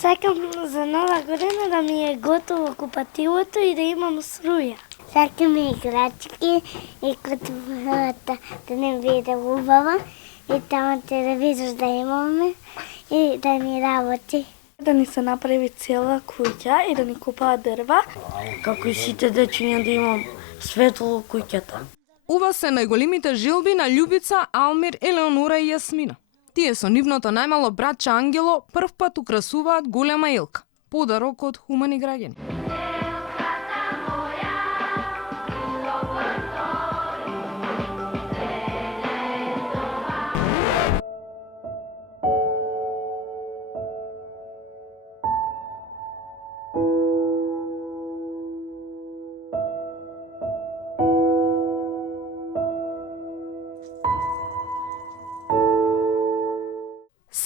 Сакам за нова година да ми е готово купатилото и да имам струја. Сакам играчки и котвата да не биде убава и таму телевизор да имаме и да ни работи. Да ни се направи цела куќа и да ни купаат дрва. Како и сите дечиња да имам светло во куќата. Ова се најголемите желби на Љубица, Алмир, Елеонора и Јасмина. Тие со нивното најмало братче Ангело првпат украсуваат голема елка, подарок од хумани граѓани.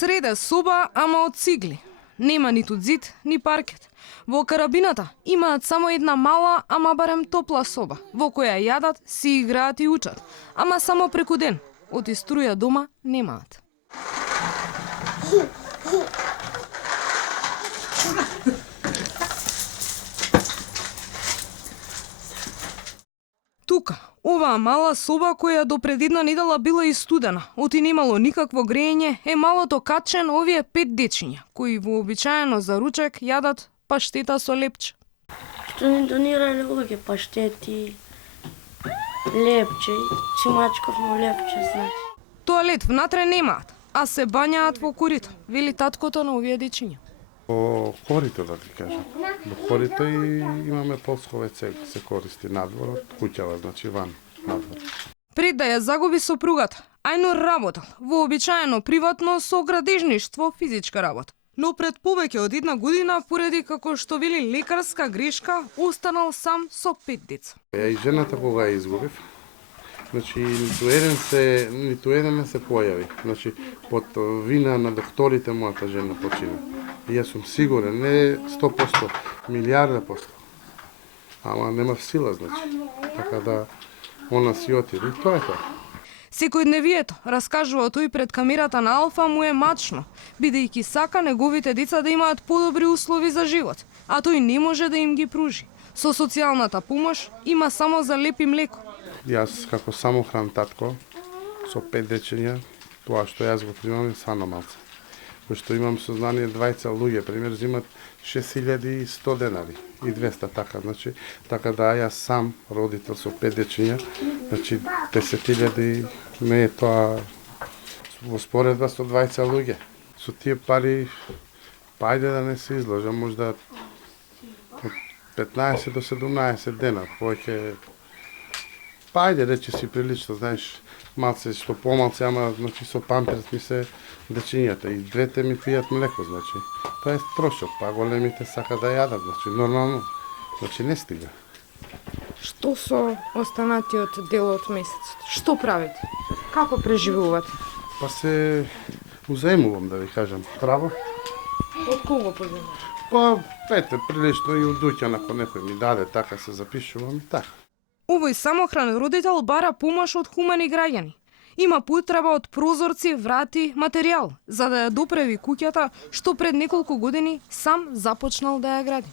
Среде соба, ама од цигли. Нема ниту зид, ни паркет. Во карабината имаат само една мала, ама барем топла соба, во која јадат, си играат и учат, ама само преку ден. Оти струја дома немаат. Тука, оваа мала соба која до пред една недела била и студена, оти немало никакво грејење, е малото качен овие 5 дечиња, кои вообичаено за ручек јадат паштета со лепче. Што ни донирале луѓе паштети, лепче, си мачковно лепче, значи. Тоалет внатре немаат, а се бањаат во корито, вели таткото на овие дечиња. Во корито, да ти кажам. Во корито и имаме полско веце, се користи надвор од куќава, значи ван, надвор. Пред да ја загуби сопругата, Ајнур работел, вообичаено приватно со градежништво, физичка работа. Но пред повеќе од една година, поради како што вели лекарска грешка, останал сам со 5 деца. Ја и жената кога ја изгубив, значи ниту еден не се појави. Значи под вина на докторите мојата жена почина. И јас сум сигурен, не 100%, милиарда %. Ама нема сила, значи. Така да она си отиде и тоа е тоа. Секојдневието, раскажува тој пред камерата на Алфа, му е мачно, бидејќи сака неговите деца да имаат подобри услови за живот, а тој не може да им ги пружи. Со социјалната помош има само за леп и млеко. Јас како самохран татко со 5 дечиња, тоа што јас го примам е сано малце. Кој што имам сознание 20 луѓе, пример, зимат 6100 денари и 200 така, значи, така да јас сам родител со 5 дечиња, значи 10.000 не е тоа во споредба со 20 луѓе. Со тие пари, пајде да не се изложам, можда од 15 до 17 дена, повеќе пајде рече си прилично, знаеш, малце што помалце, ама значи со памперс ми се дечињата и двете ми пијат млеко, значи. Тоа е трошок, па големите сака да јадат, значи нормално, значи не стига. Што со останатиот дел од месецот? Што правите? Како преживувате? Па се узаемувам, да ви кажам, право. Од кого поземаш? Па, ете, прилично и од дуќан, ако некој ми даде, така се запишувам и така. Овој самохран родител бара помош од хумани граѓани. Има потреба од прозорци, врати, материјал, за да ја доправи куќата што пред неколку години сам започнал да ја гради.